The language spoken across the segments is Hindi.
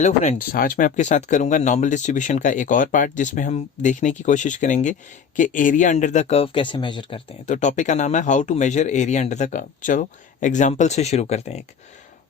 हेलो फ्रेंड्स, आज मैं आपके साथ करूंगा नॉर्मल डिस्ट्रीब्यूशन का एक और पार्ट जिसमें हम देखने की कोशिश करेंगे कि एरिया अंडर द कर्व कैसे मेजर करते हैं। तो टॉपिक का नाम है how to measure area under the curve. चलो एग्जांपल से शुरू करते हैं।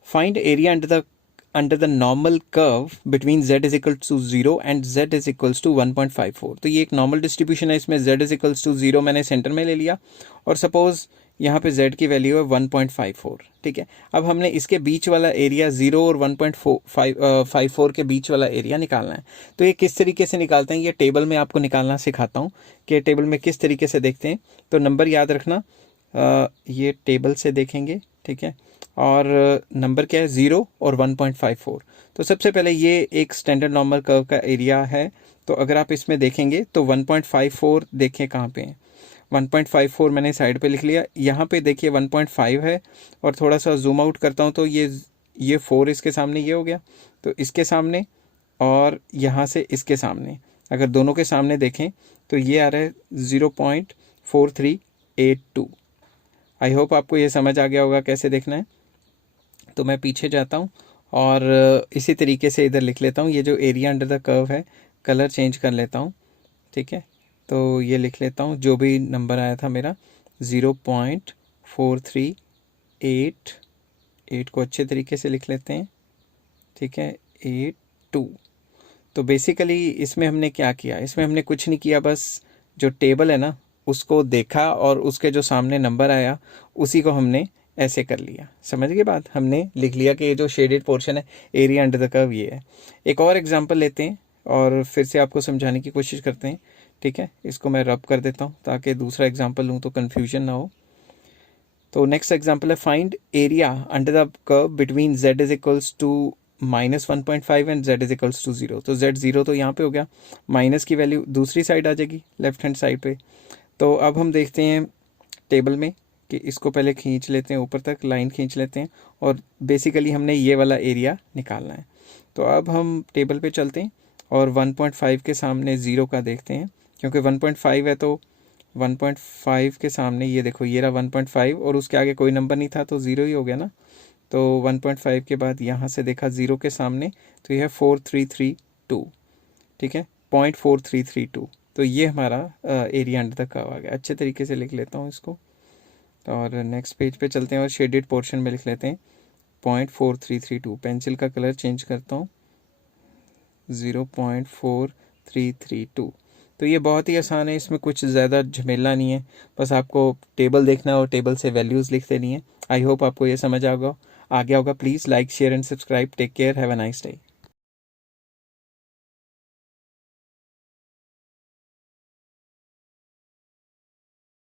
Find area under the normal curve between z is equal to 0 and z is equals to 1.54। तो ये एक नॉर्मल डिस्ट्रीब्यूशन है, इसमें z इज इक्वल्स टू 0 मैंने सेंटर में ले लिया और सपोज यहाँ पे z की वैल्यू है 1.54। ठीक है, अब हमने इसके बीच वाला एरिया 0 और 1.54 के बीच वाला एरिया निकालना है। तो ये किस तरीके से निकालते हैं, ये टेबल में आपको निकालना सिखाता हूँ कि टेबल में किस तरीके से देखते हैं। तो नंबर याद रखना, ये टेबल से देखेंगे। ठीक है, और नंबर क्या है 0 और 1.54। तो सबसे पहले ये एक स्टैंडर्ड नॉर्मल कर्व का एरिया है। तो अगर आप इसमें देखेंगे तो 1.54 देखें कहाँ पे है, 1.54 मैंने साइड पे लिख लिया। यहाँ पे देखिए 1.5 है और थोड़ा सा जूम आउट करता हूँ तो ये 4 इसके सामने ये हो गया, तो इसके सामने और यहाँ से इसके सामने अगर दोनों के सामने देखें तो ये आ रहा है 0.4382। आई होप आपको ये समझ आ गया होगा कैसे देखना है। तो मैं पीछे जाता हूँ और इसी तरीके से इधर लिख लेता हूँ। ये जो एरिया अंडर द कर्व है, कलर चेंज कर लेता हूँ। ठीक है, तो ये लिख लेता हूँ जो भी नंबर आया था मेरा 0.4388 को अच्छे तरीके से लिख लेते हैं। ठीक है, 82। तो बेसिकली इसमें हमने क्या किया, इसमें हमने कुछ नहीं किया, बस जो टेबल है ना उसको देखा और उसके जो सामने नंबर आया उसी को हमने ऐसे कर लिया। समझ गए बात, हमने लिख लिया कि ये जो शेडेड पोर्शन है एरिया अंडर द कर्व ये है। एक और एग्जांपल लेते हैं और फिर से आपको समझाने की कोशिश करते हैं। ठीक है, इसको मैं रब कर देता हूँ ताकि दूसरा एग्जांपल लूँ तो कन्फ्यूजन ना हो। तो नेक्स्ट एग्जांपल है find area under the curve between z is equals to -1.5 and z is equals to 0। तो z 0 तो यहाँ पे हो गया, माइनस की वैल्यू दूसरी साइड आ जाएगी लेफ्ट हैंड साइड पे। तो अब हम देखते हैं टेबल में कि इसको पहले खींच लेते हैं, ऊपर तक लाइन खींच लेते हैं और बेसिकली हमने ये वाला एरिया निकालना है। तो अब हम टेबल पे चलते हैं और 1.5 के सामने 0 का देखते हैं, क्योंकि 1.5 है तो 1.5 के सामने ये देखो ये रहा 1.5 और उसके आगे कोई नंबर नहीं था तो 0 ही हो गया ना। तो 1.5 के बाद यहाँ से देखा 0 के सामने तो ये है 4332। ठीक है, 0.4332। तो ये हमारा एरिया अंडर द कर्व आ गया। अच्छे तरीके से लिख लेता हूँ इसको और नेक्स्ट पेज पे चलते हैं और शेडेड पोर्शन में लिख लेते हैं 0.4332। पेंसिल का कलर चेंज करता हूँ 0.4332। तो ये बहुत ही आसान है, इसमें कुछ ज़्यादा झमेला नहीं है, बस आपको टेबल देखना है और टेबल से वैल्यूज़ लिख देनी है। आई होप आपको ये समझ आ गया होगा। Please like share and subscribe. Take care, have a nice day.